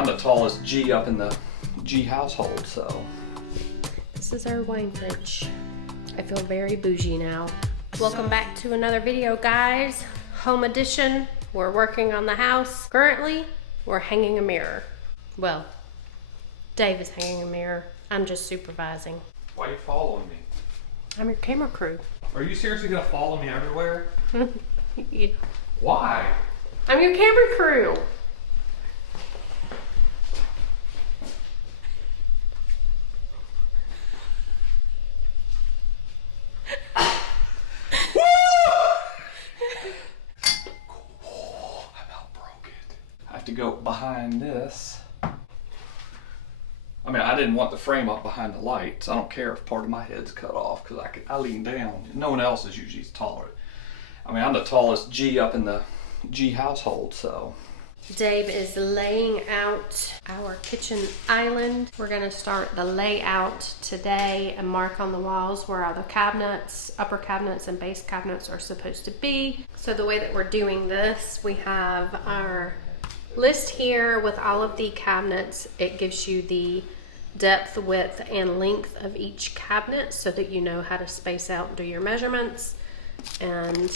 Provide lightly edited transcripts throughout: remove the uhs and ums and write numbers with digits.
I'm the tallest G up in the G household, so. This is our wine fridge. I feel very bougie now. Welcome back to another video, guys. Home edition. We're working on the house. Currently, we're hanging a mirror. Well, Dave is hanging a mirror. I'm just supervising. Why are you following me? I'm your camera crew. Are you seriously gonna follow me everywhere? Yeah. Why? I'm your camera crew. I have to go behind this. I mean, I didn't want the frame up behind the light, so I don't care if part of my head's cut off because I lean down. No one else is usually taller. I mean, I'm the tallest G up in the G household, so. Dave is laying out our kitchen island. We're gonna start the layout today and mark on the walls where all the cabinets, upper cabinets and base cabinets are supposed to be. So the way that we're doing this, we have our list here with all of the cabinets. It gives you the depth, width, and length of each cabinet so that you know how to space out and do your measurements. And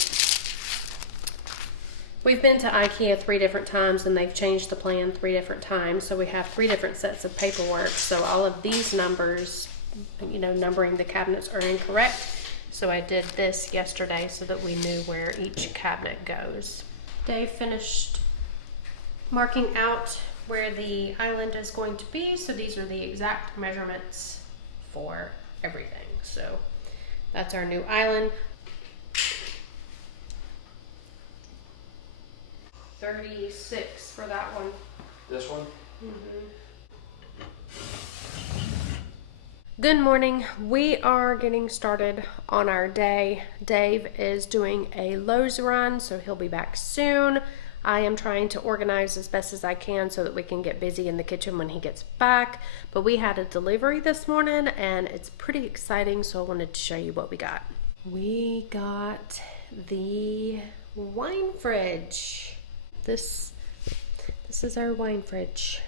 we've been to IKEA 3 different times and they've changed the plan 3 different times. So we have 3 different sets of paperwork. So all of these numbers, you know, numbering the cabinets are incorrect. So I did this yesterday so that we knew where each cabinet goes. Dave finished marking out where the island is going to be. So these are the exact measurements for everything. So that's our new island. 36 for that one. This one? Good morning. We are getting started on our day. Dave is doing a Lowe's run, so he'll be back soon. I am trying to organize as best as I can so that we can get busy in the kitchen when he gets back. But we had a delivery this morning and it's pretty exciting, so I wanted to show you what we got. We got the wine fridge. This is our wine fridge.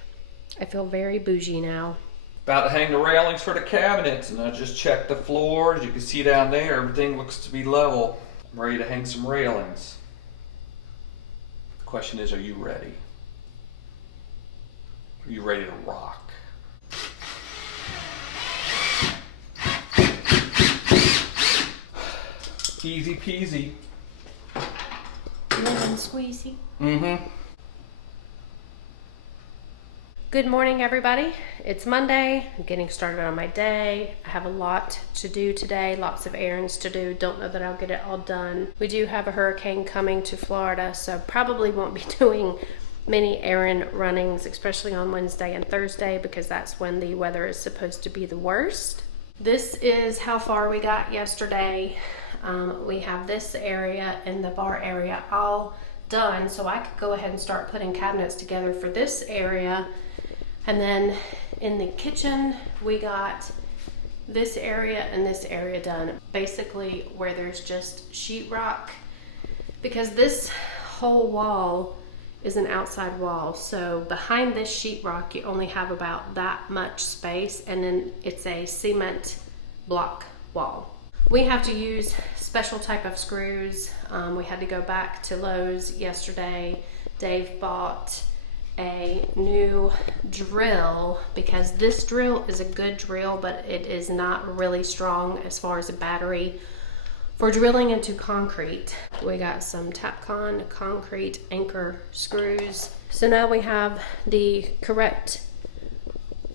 I feel very bougie now. About to hang the railings for the cabinets, and I just checked the floors. You can see down there, everything looks to be level. I'm ready to hang some railings. The question is, are you ready? Are you ready to rock? Easy peasy. Lemon squeezy. Mm-hmm. Good morning, everybody. It's Monday. I'm getting started on my day. I have a lot to do today, lots of errands to do. Don't know that I'll get it all done. We do have a hurricane coming to Florida, so probably won't be doing many errand runnings, especially on Wednesday and Thursday, because that's when the weather is supposed to be the worst. This is how far we got yesterday. We have this area and the bar area all done, so I could go ahead and start putting cabinets together for this area. And then in the kitchen, we got this area and this area done. Basically where there's just sheetrock, because this whole wall is an outside wall. So behind this sheetrock, you only have about that much space, and then it's a cement block wall. We have to use special type of screws. We had to go back to Lowe's yesterday. Dave bought a new drill because this drill is a good drill, but it is not really strong as far as a battery for drilling into concrete. We got some Tapcon concrete anchor screws. So now we have the correct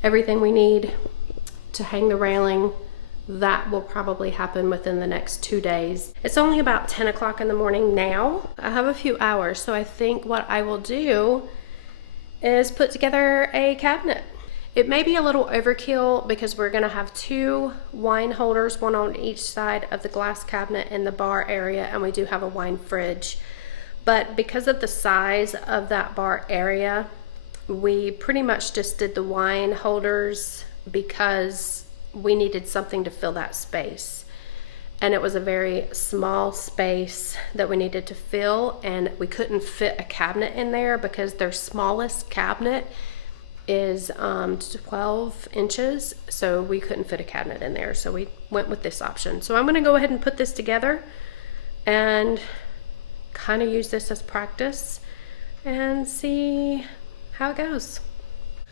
everything we need to hang the railing. That will probably happen within the next 2 days. It's only about 10 o'clock in the morning now. I have a few hours, so I think what I will do is put together a cabinet. It may be a little overkill because we're gonna have 2 wine holders, one on each side of the glass cabinet in the bar area, and we do have a wine fridge. But because of the size of that bar area, we pretty much just did the wine holders because we needed something to fill that space. And it was a very small space that we needed to fill, and we couldn't fit a cabinet in there because their smallest cabinet is 12 inches, so we couldn't fit a cabinet in there, so we went with this option. So I'm going to go ahead and put this together and kind of use this as practice and see how it goes.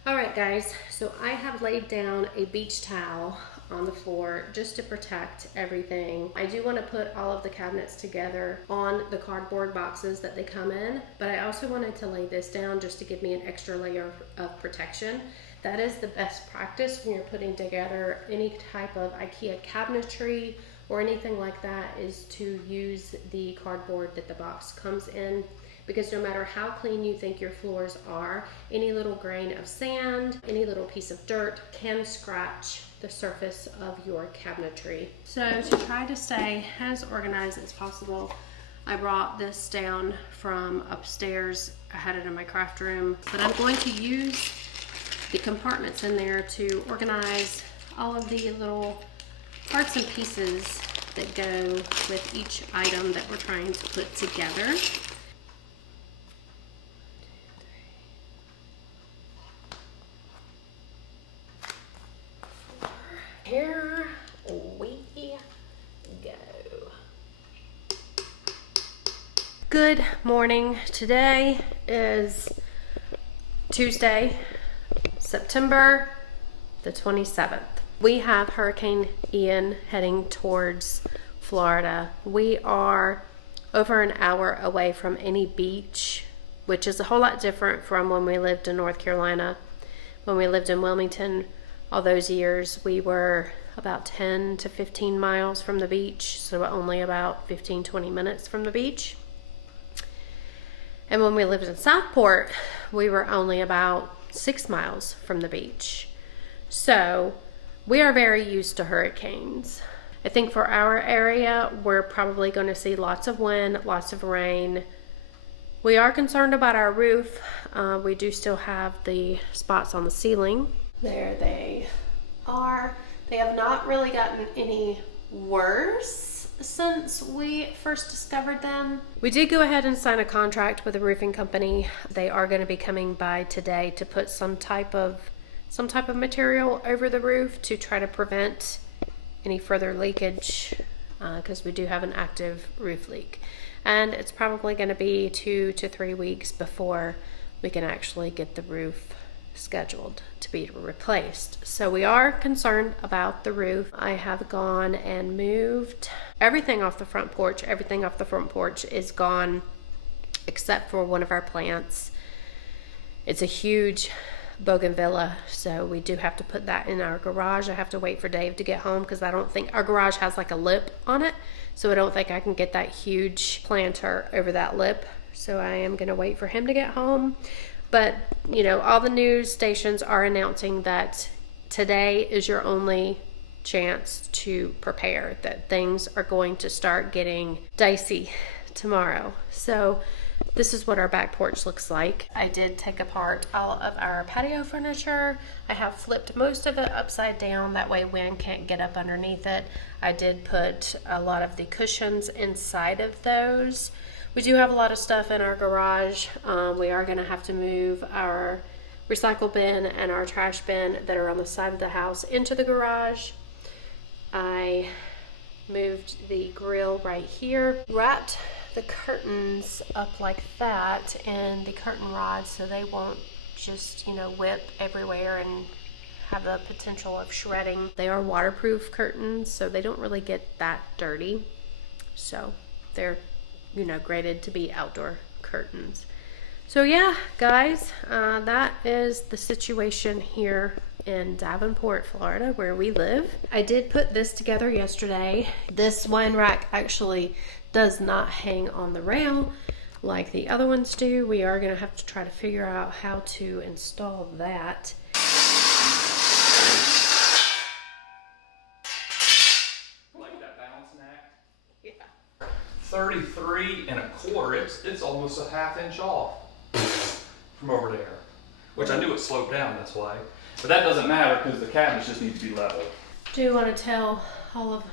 All right guys, so I have laid down a beach towel on the floor just to protect everything. I do want to put all of the cabinets together on the cardboard boxes that they come in, but I also wanted to lay this down just to give me an extra layer of protection. That is the best practice when you're putting together any type of IKEA cabinetry or anything like that, is to use the cardboard that the box comes in. Because no matter how clean you think your floors are, any little grain of sand, any little piece of dirt can scratch the surface of your cabinetry. So to try to stay as organized as possible, I brought this down from upstairs. I had it in my craft room, but I'm going to use the compartments in there to organize all of the little parts and pieces that go with each item that we're trying to put together. Here we go. Good morning. Today is Tuesday, September the 27th. We have Hurricane Ian heading towards Florida. We are over an hour away from any beach, which is a whole lot different from when we lived in North Carolina. When we lived in Wilmington, all those years, we were about 10 to 15 miles from the beach, so only about 15-20 minutes from the beach. And when we lived in Southport, we were only about 6 miles from the beach. So we are very used to hurricanes. I think for our area, we're probably going to see lots of wind, lots of rain. We are concerned about our roof. We do still have the spots on the ceiling. There they are. They have not really gotten any worse since we first discovered them. We did go ahead and sign a contract with a roofing company. They are going to be coming by today to put some type of material over the roof to try to prevent any further leakage, because we do have an active roof leak. And it's probably going to be 2 to 3 weeks before we can actually get the roof scheduled to be replaced. So we are concerned about the roof. I have gone and moved everything off the front porch. Everything off the front porch is gone except for one of our plants. It's a huge bougainvillea, so we do have to put that in our garage. I have to wait for Dave to get home because I don't think our garage has like a lip on it, so I don't think I can get that huge planter over that lip. So I am going to wait for him to get home. But, you know, all the news stations are announcing that today is your only chance to prepare, that things are going to start getting dicey tomorrow. So this is what our back porch looks like. I did take apart all of our patio furniture. I have flipped most of it upside down, that way wind can't get up underneath it. I did put a lot of the cushions inside of those. We do have a lot of stuff in our garage. We are going to have to move our recycle bin and our trash bin that are on the side of the house into the garage. I moved the grill right here, wrapped the curtains up like that in the curtain rods so they won't just, you know, whip everywhere and have the potential of shredding. They are waterproof curtains, so they don't really get that dirty. So they're, you know, graded to be outdoor curtains. So yeah, guys, that is the situation here in Davenport, Florida, where we live. I did put this together yesterday. This wine rack actually does not hang on the rail like the other ones do. We are going to have to try to figure out how to install that. Like that balancing act? Yeah. 33 1/4. It's almost a ½ inch off from over there. Which I knew it sloped down this way. But that doesn't matter because the cabinets just need to be level. Do you want to tell all of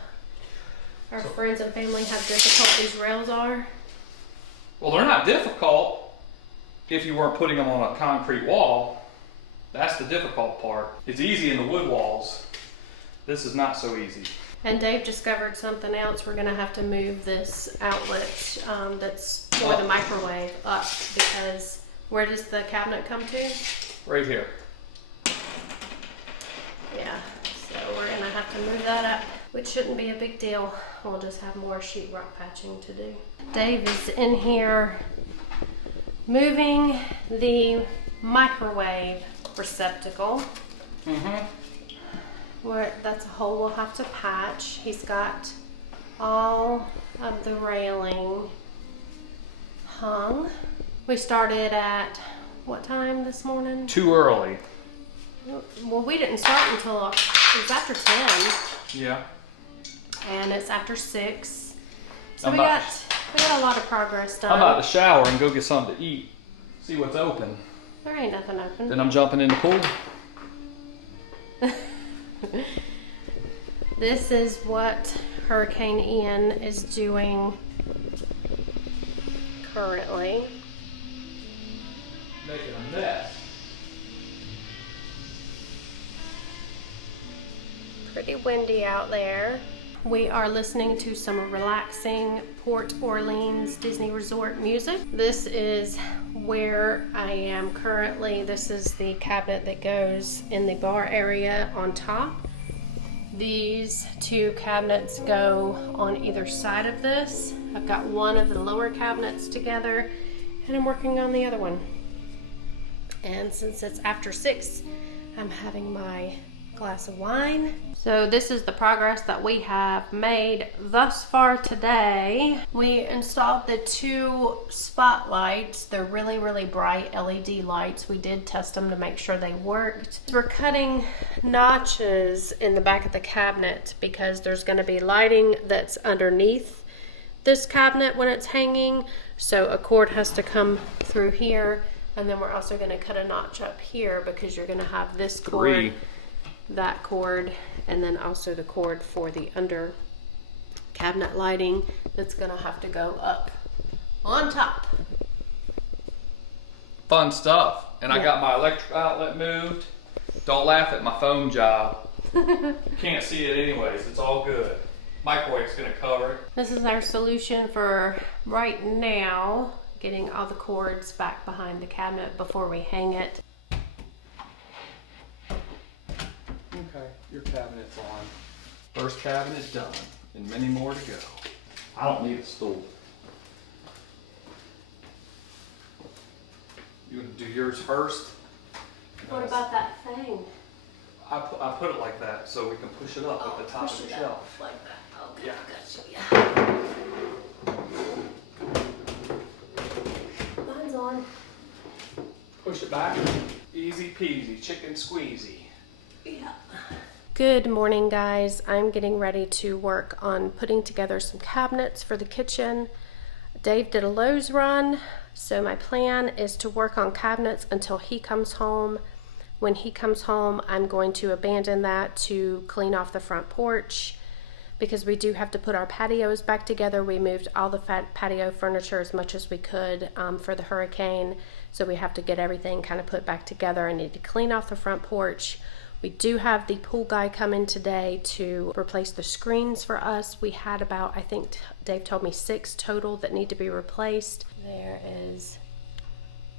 our friends and family how difficult these rails are? Well, they're not difficult if you weren't putting them on a concrete wall. That's the difficult part. It's easy in the wood walls. This is not so easy. And Dave discovered something else. We're gonna have to move this outlet that's for the microwave up, because where does the cabinet come to? Right here. Yeah, so we're gonna have to move that up, which shouldn't be a big deal. We'll just have more sheetrock patching to do. Dave is in here moving the microwave receptacle. Where that's a hole we'll have to patch. He's got all of the railing hung. We started at what time this morning? Too early. Well, we didn't start until it was after 10. Yeah. And it's after 6. So we got a lot of progress done. I'm about to shower and go get something to eat. See what's open. There ain't nothing open. Then I'm jumping in the pool. This is what Hurricane Ian is doing currently. Making a mess. Pretty windy out there. We are listening to some relaxing Port Orleans Disney Resort music. This is where I am currently. This is the cabinet that goes in the bar area on top. These two cabinets go on either side of this. I've got one of the lower cabinets together, and I'm working on the other one. And since it's after 6, I'm having my glass of wine. So this is the progress that we have made thus far today. We installed the 2 spotlights. They're really, really bright LED lights. We did test them to make sure they worked. We're cutting notches in the back of the cabinet because there's going to be lighting that's underneath this cabinet when it's hanging. So a cord has to come through here, and then we're also going to cut a notch up here because you're going to have this cord, that cord, and then also the cord for the under cabinet lighting that's gonna have to go up on top. Fun stuff. And I got my electric outlet moved. Don't laugh at my phone job. You can't see it anyways. It's all good. Microwave's gonna cover it. This is our solution for right now, getting all the cords back behind the cabinet before we hang it. Okay, your cabinet's on. First cabinet done, and many more to go. I don't need a stool. You gonna do yours first? What about that thing? I put it like that so we can push it up at the top of the shelf. Like that. Okay, Yeah. Gotcha. Yeah. Mine's on. Push it back. Easy peasy, chicken squeezy. Yeah. Good morning, guys. I'm getting ready to work on putting together some cabinets for the kitchen. Dave did a Lowe's run, so my plan is to work on cabinets until he comes home. When he comes home, I'm going to abandon that to clean off the front porch because we do have to put our patios back together. We moved all the patio furniture as much as we could for the hurricane, so we have to get everything kind of put back together. I need to clean off the front porch. We do have the pool guy come in today to replace the screens for us. We had about, I think Dave told me 6 total that need to be replaced. There is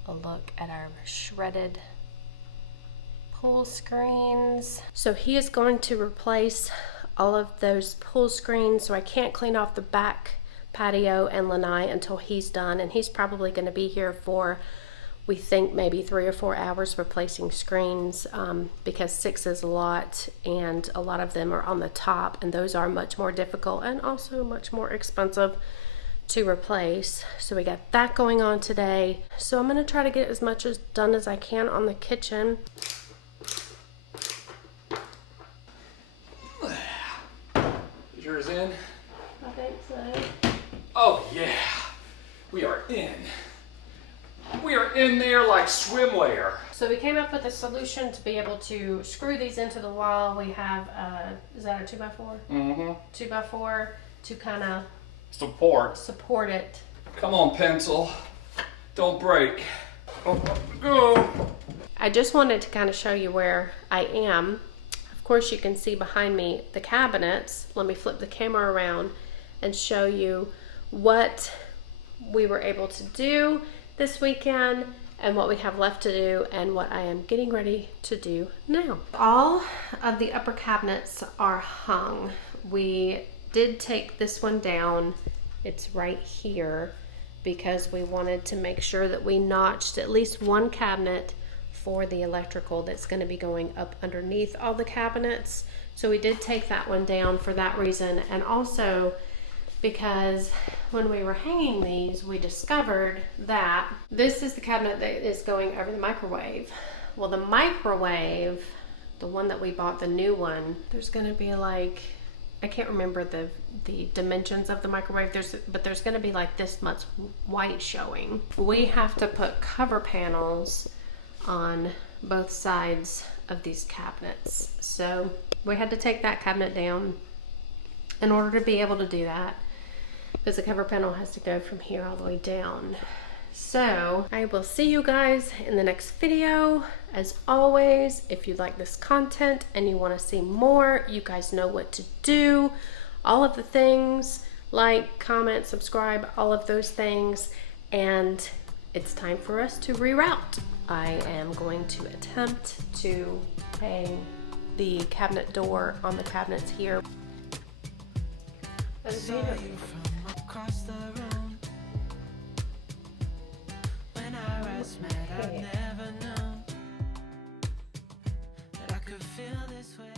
a look at our shredded pool screens. So he is going to replace all of those pool screens, so I can't clean off the back patio and lanai until he's done, and he's probably going to be here for, we think, maybe 3 or 4 hours replacing screens because 6 is a lot, and a lot of them are on the top, and those are much more difficult and also much more expensive to replace. So we got that going on today. So I'm going to try to get as much done as I can on the kitchen. Is yours in? I think so. Oh yeah, we are in. We are in there like swimwear. So we came up with a solution to be able to screw these into the wall. We have, is that a 2x4? Mm-hmm. 2x4 to kind of support it. Come on, pencil. Don't break. Go. I I just wanted to kind of show you where I am. Of course, you can see behind me the cabinets. Let me flip the camera around and show you what we were able to do this weekend and what we have left to do and what I am getting ready to do now. All of the upper cabinets are hung. We did take this one down. It's right here because we wanted to make sure that we notched at least one cabinet for the electrical that's going to be going up underneath all the cabinets. So we did take that one down for that reason, and also because when we were hanging these, we discovered that this is the cabinet that is going over the microwave. Well, the microwave, the one that we bought, the new one, there's going to be like, I can't remember the dimensions of the microwave, but there's going to be like this much white showing. We have to put cover panels on both sides of these cabinets. So we had to take that cabinet down in order to be able to do that, because the cover panel has to go from here all the way down. So I will see you guys in the next video. As always, if you like this content and you want to see more, you guys know what to do. All of the things, like, comment, subscribe, all of those things. And it's time for us to reroute. I am going to attempt to hang the cabinet door on the cabinets here. Saw you from across the room. When our eyes met, I never knew that I could feel this way.